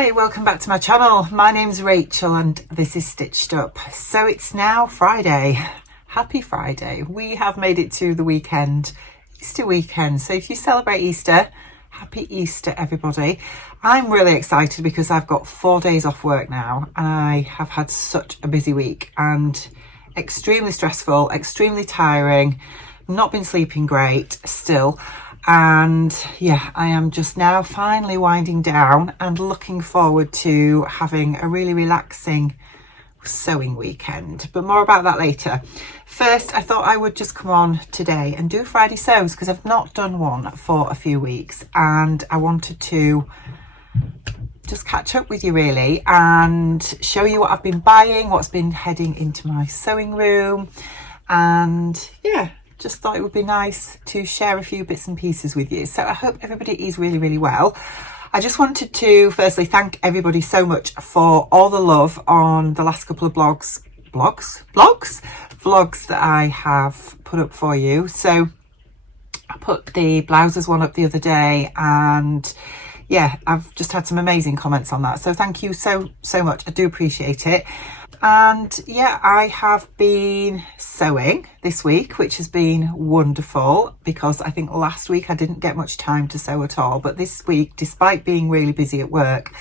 Hi, welcome back to my channel. My name's Rachel and this is Stitched Up. So it's now Friday. Happy Friday. We have made it to the weekend, Easter weekend. So if you celebrate Easter, happy Easter everybody. I'm really excited because I've got 4 days off work now and I have had such a busy week and extremely stressful, extremely tiring, not been sleeping great still. And yeah, I am just now finally winding down and looking forward to having a really relaxing sewing weekend, but more about that later. First, I thought I would just come on today and do Friday sews because I've not done one for a few weeks and I wanted to just catch up with you really and show you what I've been buying, what's been heading into my sewing room, and yeah, just thought it would be nice to share a few bits and pieces with you. So I hope everybody is really well. I just wanted to firstly thank everybody so much for all the love on the last couple of vlogs that I have put up for you. So I put the blouses one up the other day and yeah, I've just had some amazing comments on that. So thank you so much. I do appreciate it. And yeah, I have been sewing this week, which has been wonderful because I think last week I didn't get much time to sew at all. But this week, despite being really busy at work,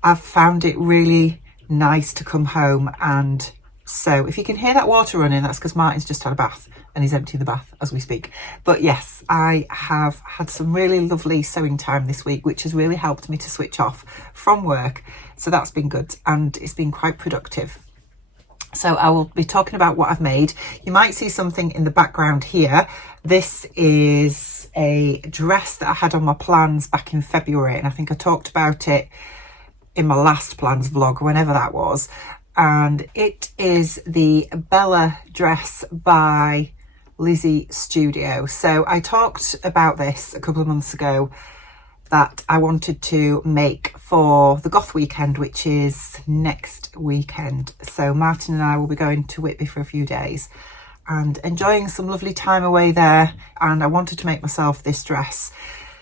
I've found it really nice to come home and sew. If you can hear that water running, that's because Martin's just had a bath and he's emptying the bath as we speak. But yes, I have had some really lovely sewing time this week, which has really helped me to switch off from work. So that's been good and it's been quite productive. So I will be talking about what I've made. You might see something in the background here. This is a dress that I had on my plans back in February, and I think I talked about it in my last plans vlog, whenever that was. And it is the Bella dress by Lizzie Studio. So I talked about this a couple of months ago that I wanted to make for the goth weekend, which is next weekend. So Martin and I will be going to Whitby for a few days and enjoying some lovely time away there. And I wanted to make myself this dress.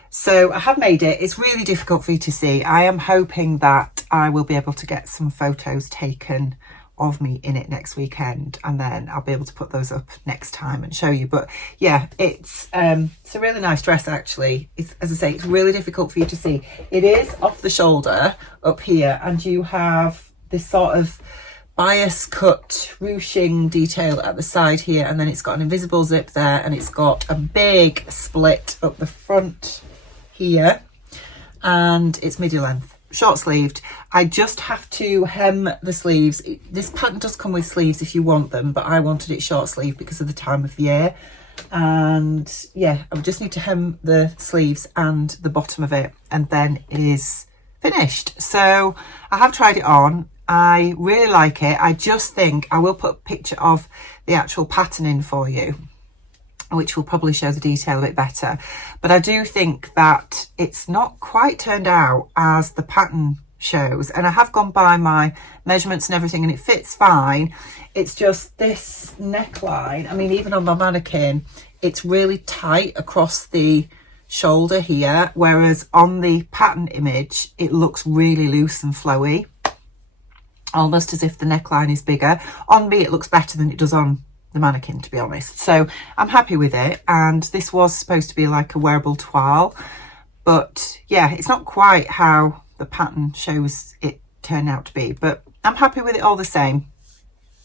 So I have made it. It's really difficult for you to see. I am hoping that I will be able to get some photos taken of me in it next weekend, and then I'll be able to put those up next time and show you. But yeah, it's a really nice dress actually. It's, as I say, it's really difficult for you to see. It is off the shoulder up here, and you have this sort of bias cut ruching detail at the side here, and then it's got an invisible zip there, and it's got a big split up the front here, and it's midi length, short sleeved. I just have to hem the sleeves. This pattern does come with sleeves if you want them, but I wanted it short sleeve because of the time of year. And yeah, I just need to hem the sleeves and the bottom of it, and then it is finished. So I have tried it on. I really like it. I just think I will put a picture of the actual pattern in for you, which will probably show the detail a bit better. But I do think that it's not quite turned out as the pattern shows. And I have gone by my measurements and everything and it fits fine. It's just this neckline, I mean, even on my mannequin, it's really tight across the shoulder here. Whereas on the pattern image, it looks really loose and flowy, almost as if the neckline is bigger. On me, it looks better than it does on the mannequin, to be honest. So I'm happy with it, and this was supposed to be like a wearable toile, but yeah, it's not quite how the pattern shows it turned out to be, but I'm happy with it all the same,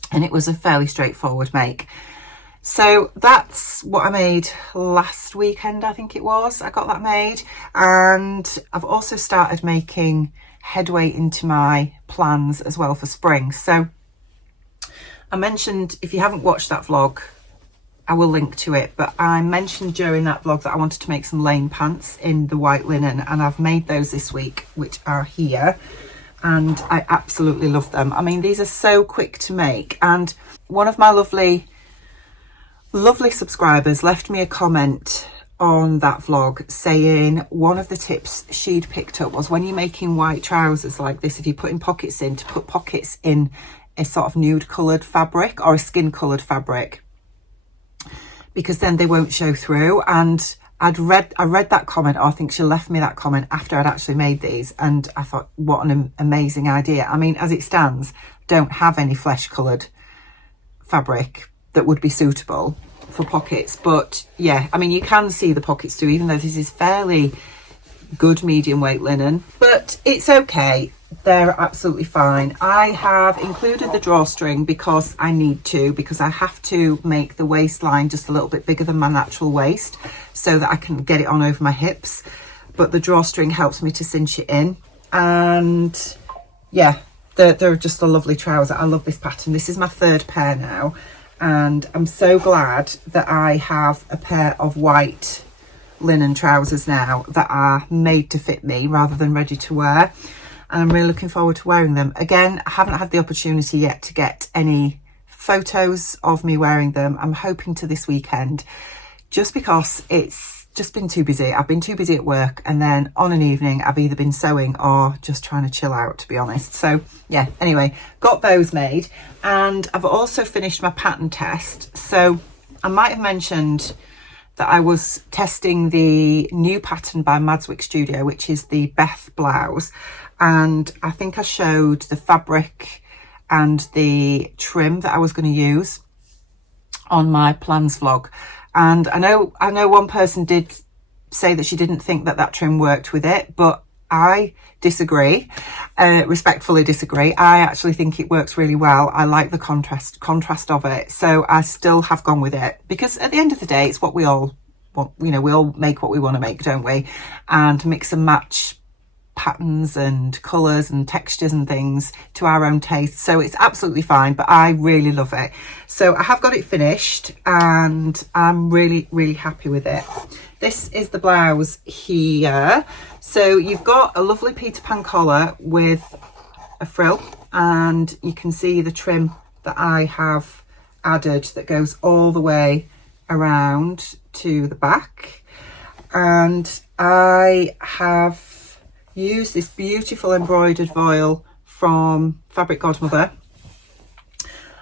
and it was a fairly straightforward make. So that's what I made last weekend, I think it was. I got that made, and I've also started making headway into my plans as well for spring. So I mentioned, if you haven't watched that vlog, I will link to it, but I mentioned during that vlog that I wanted to make some lane pants in the white linen, and I've made those this week, which are here, and I absolutely love them. I mean, these are so quick to make, and one of my lovely subscribers left me a comment on that vlog saying one of the tips she'd picked up was when you're making white trousers like this, if you're putting pockets in, to put pockets in a sort of nude coloured fabric or a skin coloured fabric, because then they won't show through. And I read that comment, or I think she left me that comment after I'd actually made these, and I thought, what an amazing idea. I mean, as it stands, don't have any flesh coloured fabric that would be suitable for pockets, but yeah, I mean, you can see the pockets too, even though this is fairly good medium weight linen, but it's okay. They're absolutely fine. I have included the drawstring because I need to, because I have to make the waistline just a little bit bigger than my natural waist so that I can get it on over my hips, but the drawstring helps me to cinch it in. And yeah, they're just a lovely trouser. I love this pattern. This is my third pair now, and I'm so glad that I have a pair of white linen trousers now that are made to fit me rather than ready to wear, and I'm really looking forward to wearing them. Again, I haven't had the opportunity yet to get any photos of me wearing them. I'm hoping to this weekend, just because it's just been too busy. I've been too busy at work, and then on an evening I've either been sewing or just trying to chill out, to be honest. So yeah, anyway, got those made, and I've also finished my pattern test. So I might have mentioned that I was testing the new pattern by Madswick Studio, which is the Beth blouse, and I think I showed the fabric and the trim that I was going to use on my plans vlog. And I know one person did say that she didn't think that trim worked with it, but I disagree, respectfully disagree. I actually think it works really well. I like the contrast of it. So I still have gone with it, because at the end of the day, it's what we all want. You know, we all make what we want to make, don't we? And mix and match patterns and colours and textures and things to our own taste. So it's absolutely fine, but I really love it. So I have got it finished, and I'm really, really happy with it. This is the blouse here. So you've got a lovely Peter Pan collar with a frill, and you can see the trim that I have added that goes all the way around to the back. And I have used this beautiful embroidered voile from Fabric Godmother.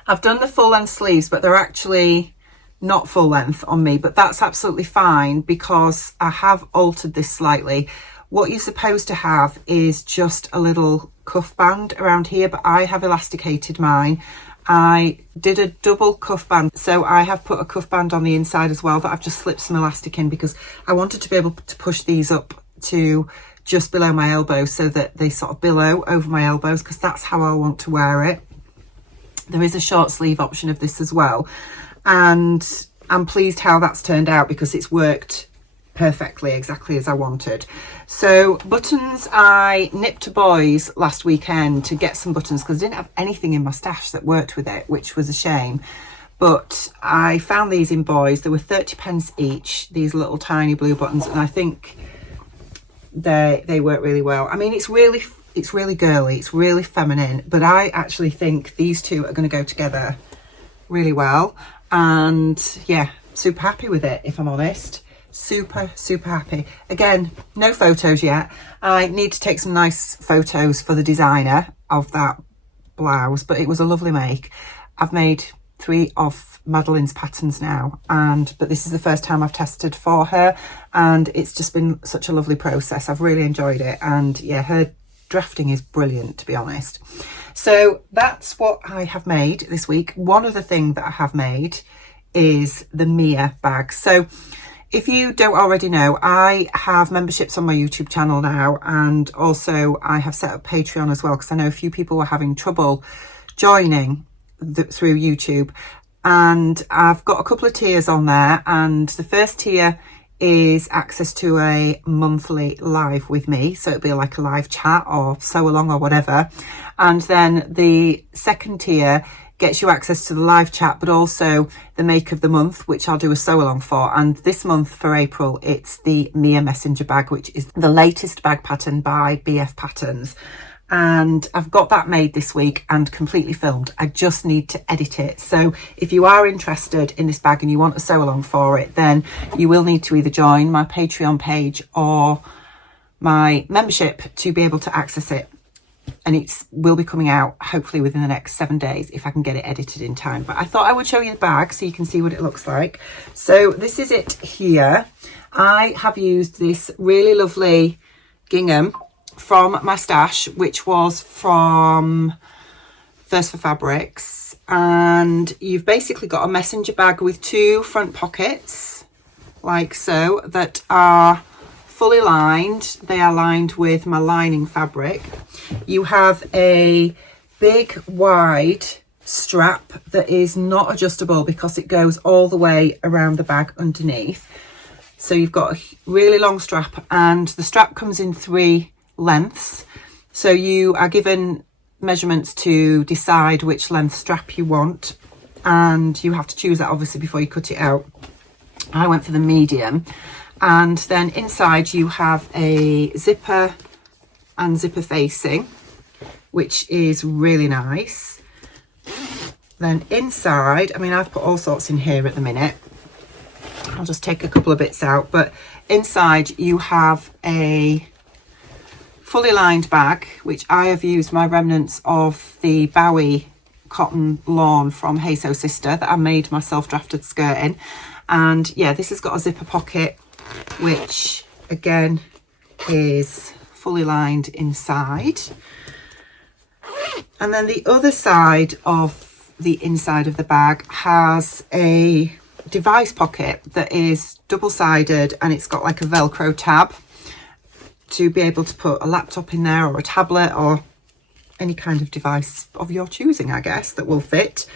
I've done the full length sleeves, but they're actually not full length on me, but that's absolutely fine because I have altered this slightly. What you're supposed to have is just a little cuff band around here, but I have elasticated mine. I did a double cuff band, so I have put a cuff band on the inside as well that I've just slipped some elastic in, because I wanted to be able to push these up to just below my elbows so that they sort of billow over my elbows, because that's how I want to wear it. There is a short sleeve option of this as well, and I'm pleased how that's turned out because it's worked perfectly, exactly as I wanted. So buttons, I nipped to Boys last weekend to get some buttons because I didn't have anything in my stash that worked with it, which was a shame. But I found these in Boys. They were 30p each, these little tiny blue buttons, and I think they work really well. I mean, it's really girly, it's really feminine, but I actually think these two are going to go together really well. And yeah, super happy with it, if I'm honest. Super happy. Again, no photos yet. I need to take some nice photos for the designer of that blouse, but it was a lovely make. I've made 3 of Madeline's patterns now, but this is the first time I've tested for her, and it's just been such a lovely process. I've really enjoyed it, and yeah, her drafting is brilliant, to be honest. So that's what I have made this week. One other thing that I have made is the Mia bag. So if you don't already know, I have memberships on my YouTube channel now, and also I have set up Patreon as well, because I know a few people were having trouble joining through YouTube, and I've got a couple of tiers on there, and the first tier is access to a monthly live with me, so it'll be like a live chat or sew along or whatever, and then the second tier gets you access to the live chat, but also the make of the month, which I'll do a sew along for. And this month for April, it's the Mia messenger bag, which is the latest bag pattern by BF Patterns. And I've got that made this week and completely filmed. I just need to edit it. So if you are interested in this bag and you want a sew along for it, then you will need to either join my Patreon page or my membership to be able to access it. and it will be coming out hopefully within the next 7 days if I can get it edited in time. But I thought I would show you the bag so you can see what it looks like. So this is it here. I have used this really lovely gingham from my stash, which was from First for Fabrics, and you've basically got a messenger bag with 2 front pockets like so that are fully lined. They are lined with my lining fabric. You have a big wide strap that is not adjustable because it goes all the way around the bag underneath. So you've got a really long strap, and the strap comes in 3 lengths. So you are given measurements to decide which length strap you want, and you have to choose that obviously before you cut it out. I went for the medium. And then inside you have a zipper and zipper facing, which is really nice. Then inside, I mean, I've put all sorts in here at the minute. I'll just take a couple of bits out, but inside you have a fully lined bag, which I have used my remnants of the Bowie cotton lawn from Hey So Sister that I made my self-drafted skirt in. And yeah, this has got a zipper pocket, which again is fully lined inside. And then the other side of the inside of the bag has a device pocket that is double-sided, and it's got like a Velcro tab to be able to put a laptop in there, or a tablet, or any kind of device of your choosing, I guess, that will fit.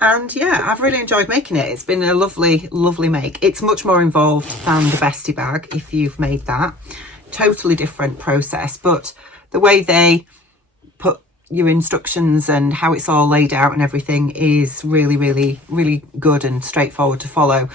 And yeah, I've really enjoyed making it. It's been a lovely, lovely make. It's much more involved than the Bestie bag, if you've made that. Totally different process, but the way they put your instructions and how it's all laid out and everything is really, really, really good and straightforward to follow.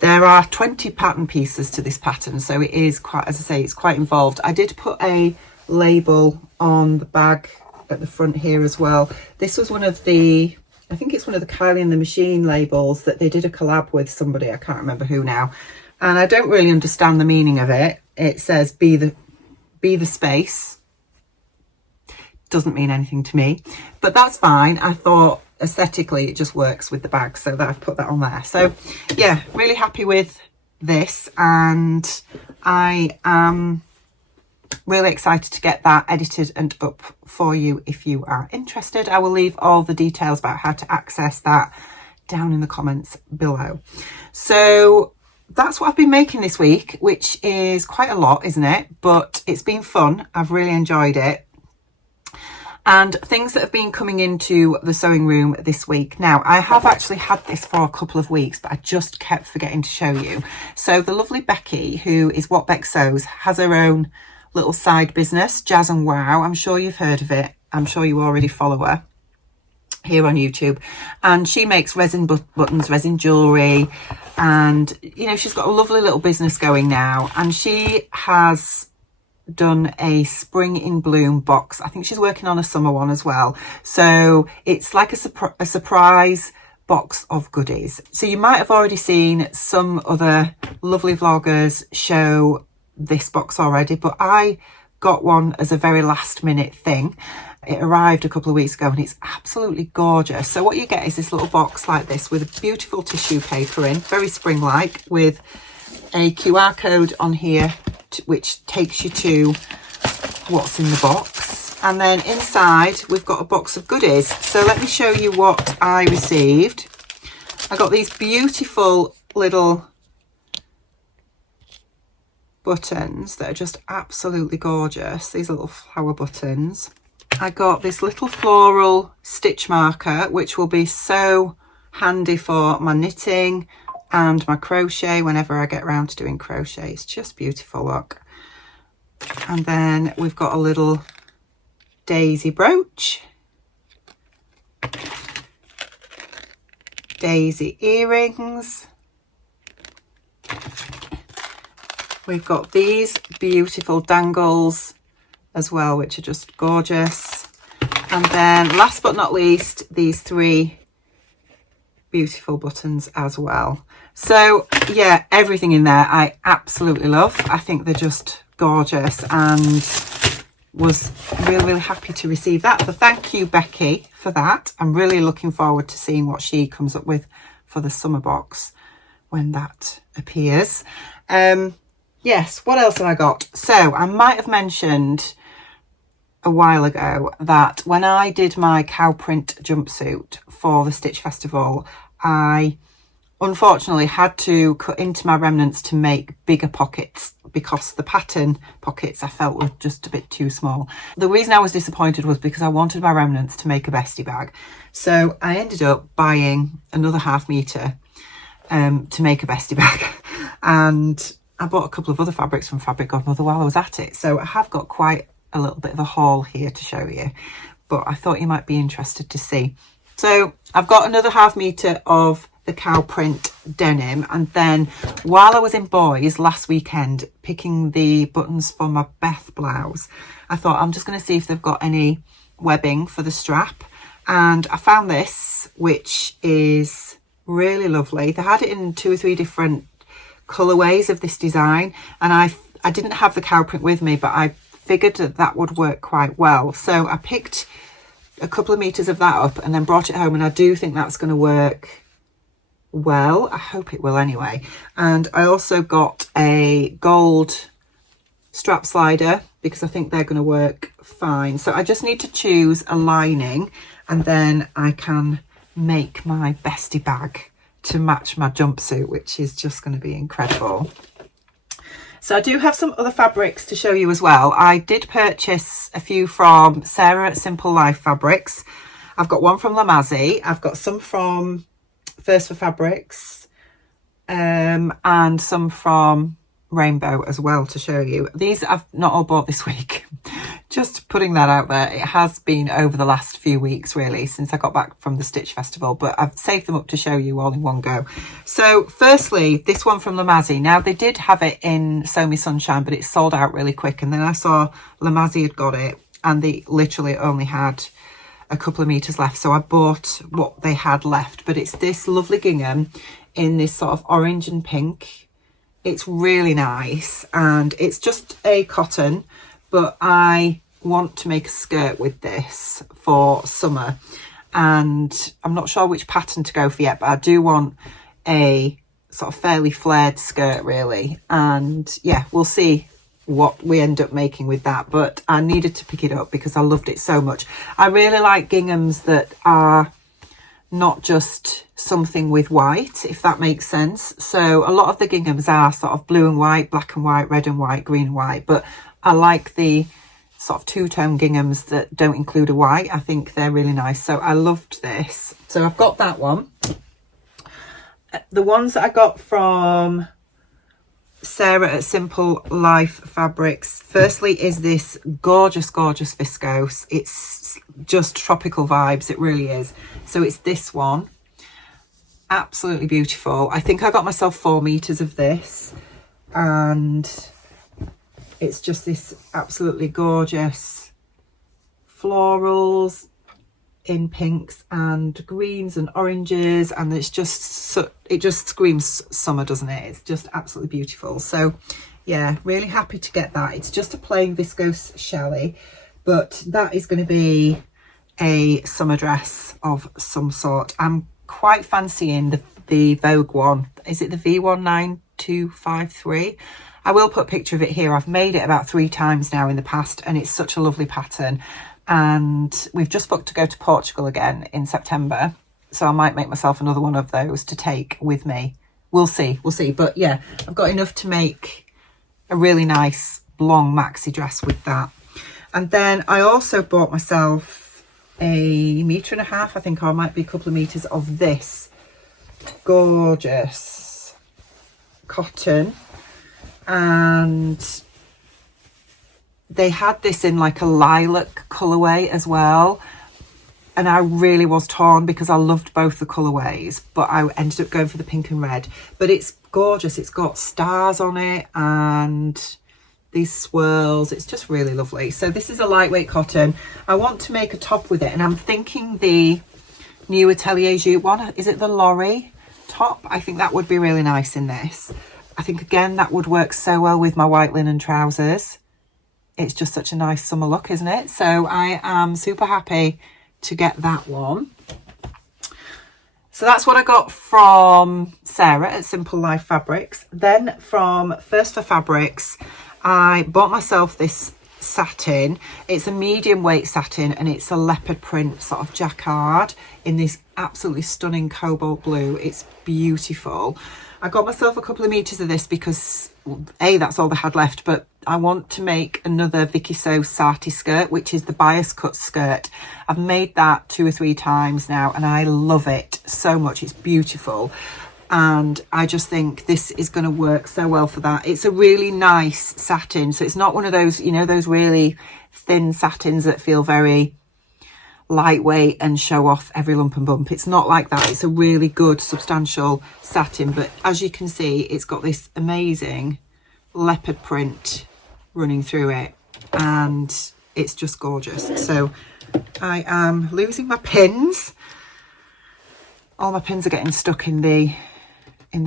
There are 20 pattern pieces to this pattern, so it is quite, as I say, it's quite involved. I did put a label on the bag at the front here as well. This was one of the, I think it's one of the Kylie and the Machine labels that they did a collab with somebody, I can't remember who now. And I don't really understand the meaning of it. It says be the space. Doesn't mean anything to me, but that's fine. I thought aesthetically it just works with the bag, so that I've put that on there. So yeah, really happy with this, and I am really excited to get that edited and up for you if you are interested. I will leave all the details about how to access that down in the comments below. So that's what I've been making this week, which is quite a lot, isn't it? But it's been fun. I've really enjoyed it. And things that have been coming into the sewing room this week. Now, I have actually had this for a couple of weeks, but I just kept forgetting to show you. So the lovely Becky, who is What Beck Sews, has her own little side business, Jazz and Wow. I'm sure you've heard of it. I'm sure you already follow her here on YouTube. And she makes resin buttons, resin jewellery. And, you know, she's got a lovely little business going now. And she has done a spring in bloom box. I think she's working on a summer one as well. So it's like a surprise box of goodies. So you might have already seen some other lovely vloggers show this box already, but I got one as a very last minute thing. It arrived a couple of weeks ago and it's absolutely gorgeous. So what you get is this little box like this with a beautiful tissue paper in, very spring-like, with a QR code on here which takes you to what's in the box. And then inside we've got a box of goodies. So let me show you what I received. I got these beautiful little buttons that are just absolutely gorgeous, these little flower buttons. I got this little floral stitch marker, which will be so handy for my knitting and my crochet whenever I get around to doing crochet. It's just beautiful, look. And then we've got a little daisy brooch, daisy earrings. We've got these beautiful dangles as well, which are just gorgeous. And then last but not least, these 3 beautiful buttons as well. So yeah, everything in there I absolutely love. I think they're just gorgeous and was really happy to receive that. So thank you, Becky, for that. I'm really looking forward to seeing what she comes up with for the summer box when that appears. Yes, what else have I got? So I might have mentioned a while ago that when I did my cow print jumpsuit for the Stitch Festival, I unfortunately had to cut into my remnants to make bigger pockets because the pattern pockets I felt were just a bit too small. The reason I was disappointed was because I wanted my remnants to make a bestie bag. So I ended up buying another ½ metre to make a bestie bag. And I bought a couple of other fabrics from Fabric Godmother while I was at it. So I have got quite a little bit of a haul here to show you, but I thought you might be interested to see. So I've got another ½ metre of the cow print denim, and then while I was in Boys last weekend picking the buttons for my Beth blouse, I thought I'm just going to see if they've got any webbing for the strap, and I found this, which is really lovely. They had it in 2 or 3 different colorways of this design, and I didn't have the cow print with me, but I figured that would work quite well, so I picked a couple of meters of that up and then brought it home, and I do think that's going to work well. I hope it will anyway. And I also got a gold strap slider because I think they're going to work fine. So I just need to choose a lining, and then I can make my bestie bag to match my jumpsuit, which is just going to be incredible. So I do have some other fabrics to show you as well. I did purchase a few from Sarah at Simple Life Fabrics. I've got one from Lamazi. I've got some from First for Fabrics, and some from Rainbow as well to show you. These I've not all bought this week. Just putting that out there. It has been over the last few weeks really since I got back from the Stitch Festival, but I've saved them up to show you all in one go. So firstly, this one from Lamazi. Now they did have it in Sew Me Sunshine, but it sold out really quick, and then I saw Lamazi had got it and they literally only had a couple of meters left, so I bought what they had left. But it's this lovely gingham in this sort of orange and pink. It's really nice, and it's just a cotton, but I want to make a skirt with this for summer, and I'm not sure which pattern to go for yet, but I do want a sort of fairly flared skirt really, and yeah, we'll see what we end up making with that. But I needed to pick it up because I loved it so much. I really like ginghams that are not just something with white, if that makes sense. So a lot of the ginghams are sort of blue and white, black and white, red and white, green and white, but I like the sort of two-tone ginghams that don't include a white. I think they're really nice, so I loved this. So I've got that one. The ones that I got from Sarah at Simple Life Fabrics, firstly is this gorgeous viscose. It's just tropical vibes, it really is. So it's this one, absolutely beautiful. I think I got myself 4 meters of this, and it's just this absolutely gorgeous florals in pinks and greens and oranges, and it's just so, it just screams summer, doesn't it? It's just absolutely beautiful. So yeah, really happy to get that. It's just a plain viscose challis, but that is going to be a summer dress of some sort. I'm quite fancying the Vogue one. Is it the V1753? I will put a picture of it here. I've made it about 3 times now in the past, and it's such a lovely pattern. And we've just booked to go to Portugal again in September, so I might make myself another one of those to take with me. We'll see. But yeah, I've got enough to make a really nice long maxi dress with that. And then I also bought myself a 1.5 meters, I think, or it might be a couple of meters of this gorgeous cotton, and they had this in like a lilac colorway as well, and I really was torn because I loved both the colorways, but I ended up going for the pink and red. But it's gorgeous. It's got stars on it and these swirls. It's just really lovely. So this is a lightweight cotton. I want to make a top with it, and I'm thinking the new Atelier Jupe one, is it the Lorry top? I think that would be really nice in this. I think again that would work so well with my white linen trousers. it's just such a nice summer look, isn't it? So I am super happy to get that one. So that's what I got from Sarah at Simple Life Fabrics. Then from First for Fabrics, I bought myself this satin. It's a medium weight satin and it's a leopard print sort of jacquard in this absolutely stunning cobalt blue. It's beautiful. I got myself a couple of meters of this because A, that's all they had left, but I want to make another Viscose Sati skirt, which is the bias cut skirt. I've made that 2 or 3 times now and I love it so much. It's beautiful. And I just think this is going to work so well for that. It's a really nice satin. So it's not one of those, you know, those really thin satins that feel very lightweight and show off every lump and bump. It's not like that. It's a really good substantial satin. But as you can see, it's got this amazing leopard print running through it. And it's just gorgeous. So I am losing my pins. All my pins are getting stuck in the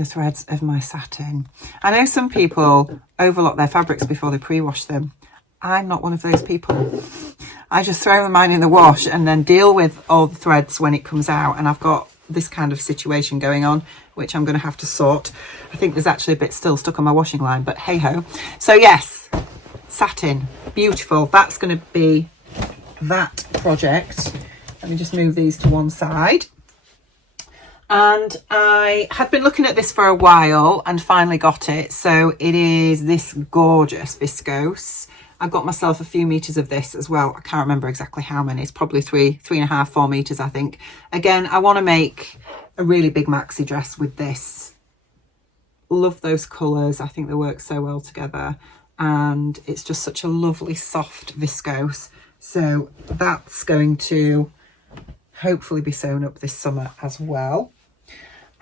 threads of my satin. I know some people overlock their fabrics before they pre-wash them. I'm not one of those people. I just throw mine in the wash and then deal with all the threads when it comes out. And I've got this kind of situation going on, which I'm going to have to sort. I think there's actually a bit still stuck on my washing line, but hey ho. So yes, satin, beautiful. That's going to be that project. Let me just move these to one side. And I had been looking at this for a while and finally got it. So it is this gorgeous viscose. I got myself a few meters of this as well. I can't remember exactly how many. It's probably 3.5, 4 meters, I think. Again, I want to make a really big maxi dress with this. Love those colours. I think they work so well together. And it's just such a lovely soft viscose. So that's going to hopefully be sewn up this summer as well.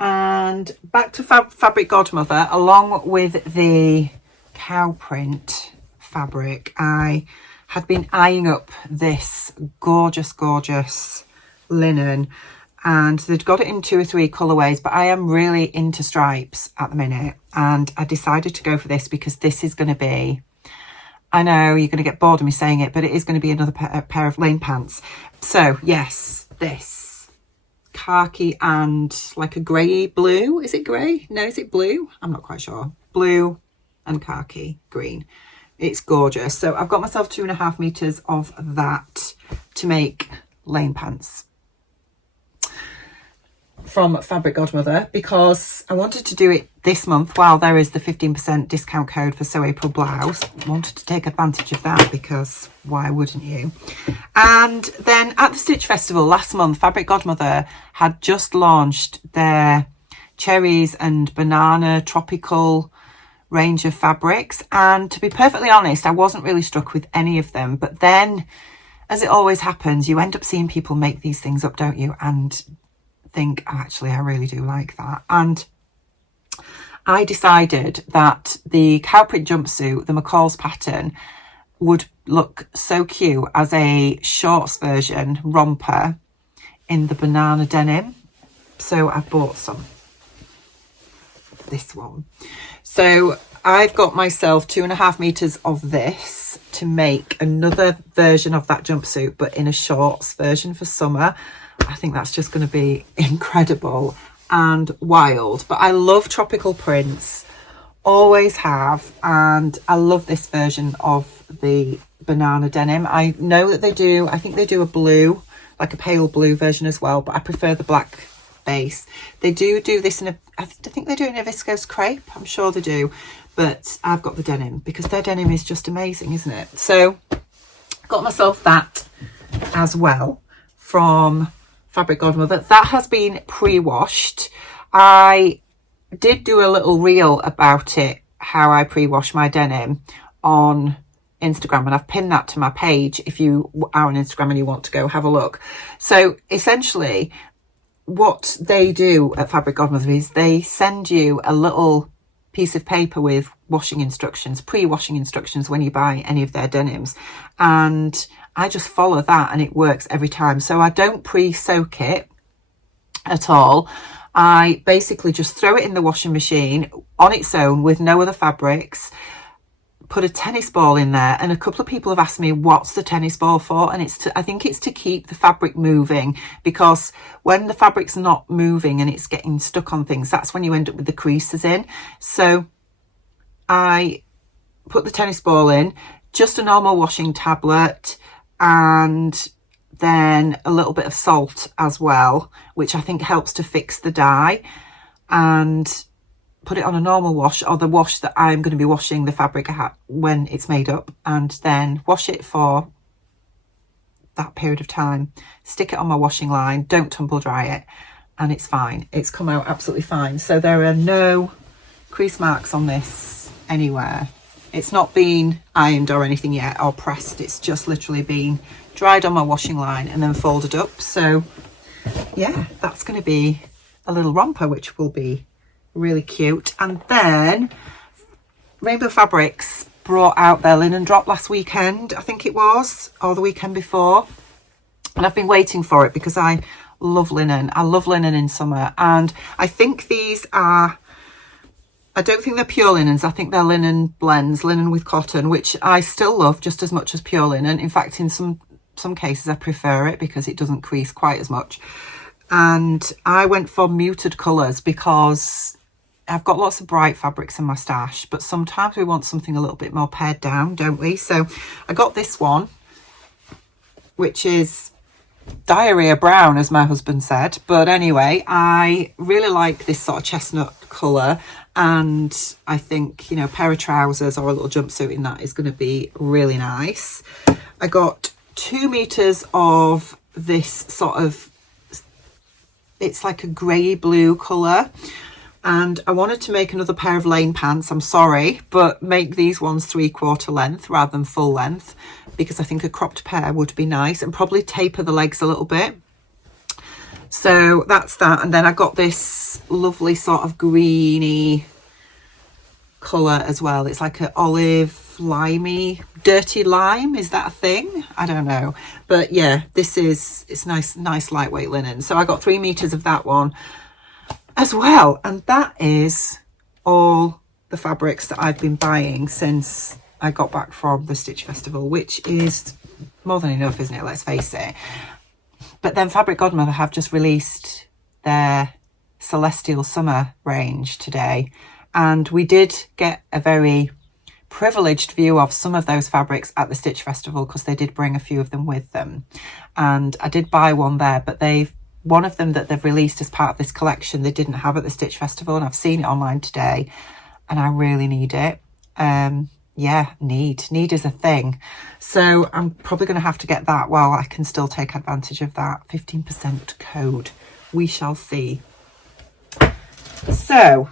And back to Fabric Godmother, along with the cow print fabric, I had been eyeing up this gorgeous linen, and they'd got it in 2 or 3 colorways, but I am really into stripes at the minute, and I decided to go for this because this is going to be, I know you're going to get bored of me saying it, but it is going to be another pair of lane pants. So yes, this khaki and like a grey blue. Is it grey? No, is it blue? I'm not quite sure. Blue and khaki green. It's gorgeous. So I've got myself 2.5 meters of that to make lane pants from Fabric Godmother because I wanted to do it this month while there is the 15% discount code for Sew April Blouse. I wanted to take advantage of that because why wouldn't you? And then at the Stitch Festival last month, Fabric Godmother had just launched their cherries and banana tropical range of fabrics, and to be perfectly honest, I wasn't really struck with any of them. But then, as it always happens, you end up seeing people make these things up, don't you, and think, oh, actually I really do like that. And I decided that the cow print jumpsuit, the McCall's pattern, would look so cute as a shorts version romper in the banana denim. So I've bought some. This one. So I've got myself 2.5 meters of this to make another version of that jumpsuit, but in a shorts version for summer. I think that's just going to be incredible and wild. But I love tropical prints, always have, and I love this version of the banana denim. I know that they do, I think they do a blue, like a pale blue version as well, but I prefer the black base. They do this in a, I think they do it in a viscose crepe, I'm sure they do, but I've got the denim because their denim is just amazing, isn't it? So got myself that as well from Fabric Godmother. That has been pre-washed. I did do a little reel about it, how I pre-wash my denim on Instagram, and I've pinned that to my page if you are on Instagram and you want to go have a look. So essentially what they do at Fabric Godmother is they send you a little piece of paper with washing instructions, pre-washing instructions when you buy any of their denims, and I just follow that and it works every time. So I don't pre-soak it at all. I basically just throw it in the washing machine on its own with no other fabrics, put a tennis ball in there, and a couple of people have asked me what's the tennis ball for, and I think it's to keep the fabric moving, because when the fabric's not moving and it's getting stuck on things, that's when you end up with the creases in. So I put the tennis ball in, just a normal washing tablet, and then a little bit of salt as well, which I think helps to fix the dye, and put it on a normal wash, or the wash that I'm going to be washing the fabric at when it's made up, and then wash it for that period of time, stick it on my washing line, don't tumble dry it, and it's fine. It's come out absolutely fine. So there are no crease marks on this anywhere. It's not been ironed or anything yet, or pressed. It's just literally been dried on my washing line and then folded up. So yeah, that's going to be a little romper, which will be really cute. And then Rainbow Fabrics brought out their linen drop last weekend, I think it was, or the weekend before, and I've been waiting for it because I love linen. I love linen in summer, and I think these are, I don't think they're pure linens. I think they're linen blends, linen with cotton, which I still love just as much as pure linen. In fact, in some cases I prefer it because it doesn't crease quite as much. And I went for muted colours because I've got lots of bright fabrics in my stash, but sometimes we want something a little bit more pared down, don't we? So I got this one, which is diarrhea brown, as my husband said. But anyway, I really like this sort of chestnut colour, and I think, you know, a pair of trousers or a little jumpsuit in that is going to be really nice. I got 2 meters of this sort of, it's like a grey blue colour, and I wanted to make another pair of lane pants, I'm sorry, but make these ones 3/4 length rather than full length, because I think a cropped pair would be nice, and probably taper the legs a little bit. So that's that. And then I got this lovely sort of greeny colour as well. It's like an olive limey, dirty lime, is that a thing? I don't know, but yeah, it's nice lightweight linen. So I got 3 meters of that one as well, and that is all the fabrics that I've been buying since I got back from the Stitch Festival, which is more than enough, isn't it? Let's face it. But then Fabric Godmother have just released their Celestial Summer range today, and we did get a very privileged view of some of those fabrics at the Stitch Festival, because they did bring a few of them with them, and I did buy one there, but one of them that they've released as part of this collection they didn't have at the Stitch Festival, and I've seen it online today and I really need it. Yeah, need is a thing. So I'm probably going to have to get that while I can still take advantage of that 15% code. We shall see. So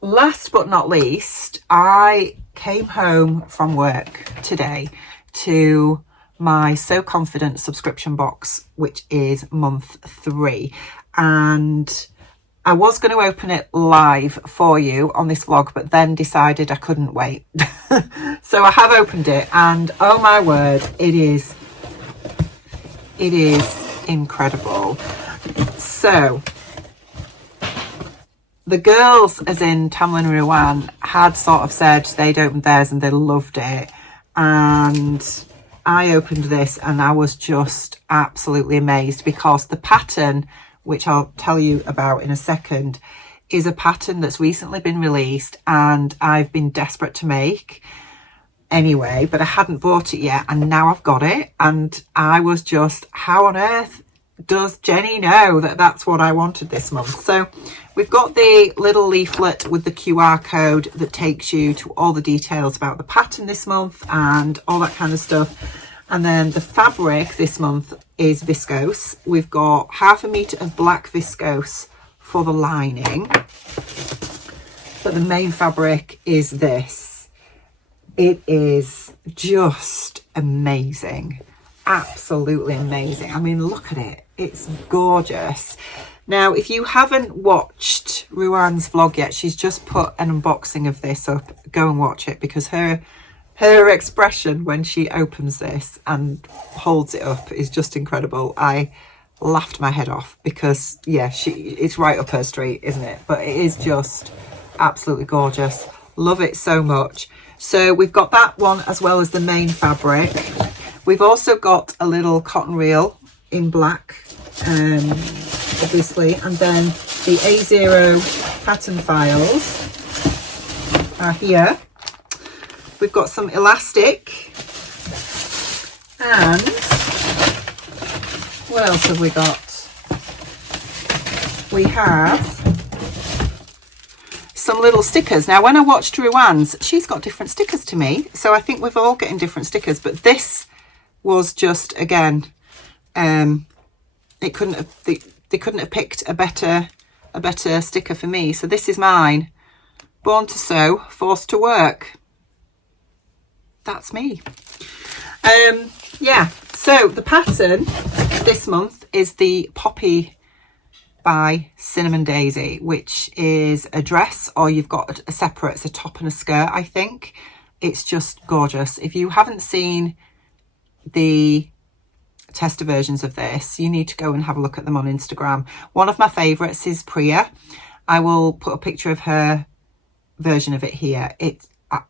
last but not least, I came home from work today to my So Confident subscription box, which is month 3, and I was going to open it live for you on this vlog, but then decided I couldn't wait. So I have opened it, and oh my word, it is incredible. So the girls, as in Tamlin and Ruan, had sort of said they'd opened theirs and they loved it, and I opened this and I was just absolutely amazed, because the pattern, which I'll tell you about in a second, is a pattern that's recently been released and I've been desperate to make anyway, but I hadn't bought it yet, and now I've got it, and I was just, how on earth does Jenny know that that's what I wanted this month? So we've got the little leaflet with the QR code that takes you to all the details about the pattern this month and all that kind of stuff. And then the fabric this month is viscose. We've got 1/2 meter of black viscose for the lining, but the main fabric is this. It is just amazing, absolutely amazing. I mean, look at it, it's gorgeous. Now, if you haven't watched Ruan's vlog yet, she's just put an unboxing of this up. Go and watch it, because her expression when she opens this and holds it up is just incredible. I laughed my head off, because yeah, it's right up her street, isn't it? But it is just absolutely gorgeous. Love it so much. So we've got that one as well as the main fabric. We've also got a little cotton reel in black, obviously, and then the A0 pattern files are here. We've got some elastic, and what else have we got? We have some little stickers. Now, when I watched Ruan's, she's got different stickers to me, so I think we're all getting different stickers, but this was just, again, they couldn't have picked a better sticker for me. So this is mine. Born to sew, forced to work. That's me. Yeah, so the pattern this month is the Poppy by Cinnamon Daisy, which is a dress, or you've got a separate, it's a top and a skirt, I think. It's just gorgeous. If you haven't seen the tester versions of this, you need to go and have a look at them on Instagram. One of my favorites is Priya. I will put a picture of her version of it here.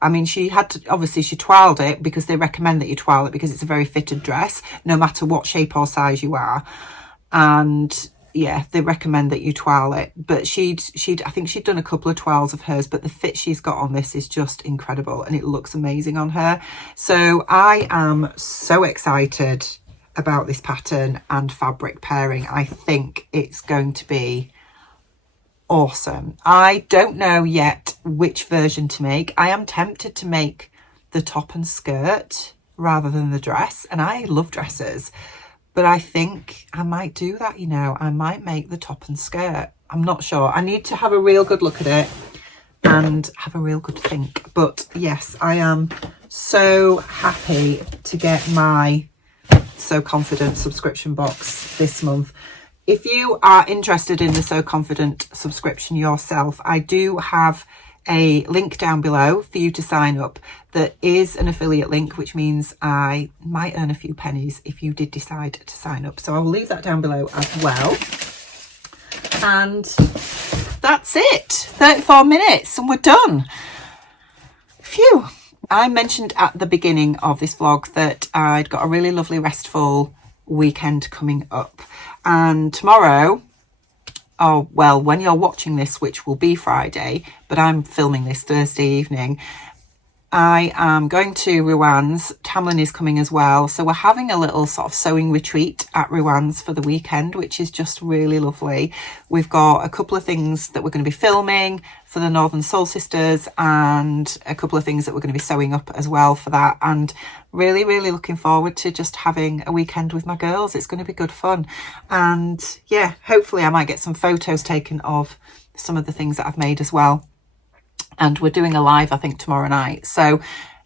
I mean, she had to, obviously she twirled it because they recommend that you twirl it because it's a very fitted dress, no matter what shape or size you are. And yeah, they recommend that you twirl it. But I think she'd done a couple of twirls of hers, but the fit she's got on this is just incredible and it looks amazing on her. So I am so excited about this pattern and fabric pairing. I think it's going to be awesome. I don't know yet which version to make. I am tempted to make the top and skirt rather than the dress, and I love dresses, but I think I might do that, you know. I might make the top and skirt. I'm not sure. I need to have a real good look at it and have a real good think. But yes, I am so happy to get my So Confident subscription box this month. If you are interested in the So Confident subscription yourself, I do have a link down below for you to sign up that is an affiliate link, which means I might earn a few pennies if you did decide to sign up. So I will leave that down below as well. And that's it. 34 minutes and we're done. Phew. I mentioned at the beginning of this vlog that I'd got a really lovely restful weekend coming up. And tomorrow, oh, well, when you're watching this, which will be Friday, but I'm filming this Thursday evening, I am going to Ruan's. Tamlin is coming as well. So we're having a little sort of sewing retreat at Ruan's for the weekend, which is just really lovely. We've got a couple of things that we're going to be filming for the Northern Soul Sisters and a couple of things that we're going to be sewing up as well for that. And really, really looking forward to just having a weekend with my girls. It's going to be good fun. And yeah, hopefully I might get some photos taken of some of the things that I've made as well. And we're doing a live, I think, tomorrow night. So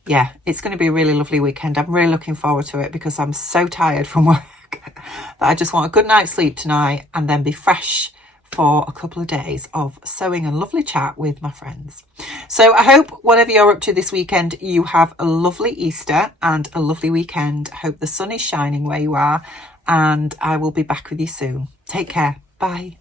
yeah, it's going to be a really lovely weekend. I'm really looking forward to it because I'm so tired from work that I just want a good night's sleep tonight and then be fresh for a couple of days of sewing and lovely chat with my friends. So I hope whatever you're up to this weekend, you have a lovely Easter and a lovely weekend. I hope the sun is shining where you are, and I will be back with you soon. Take care. Bye.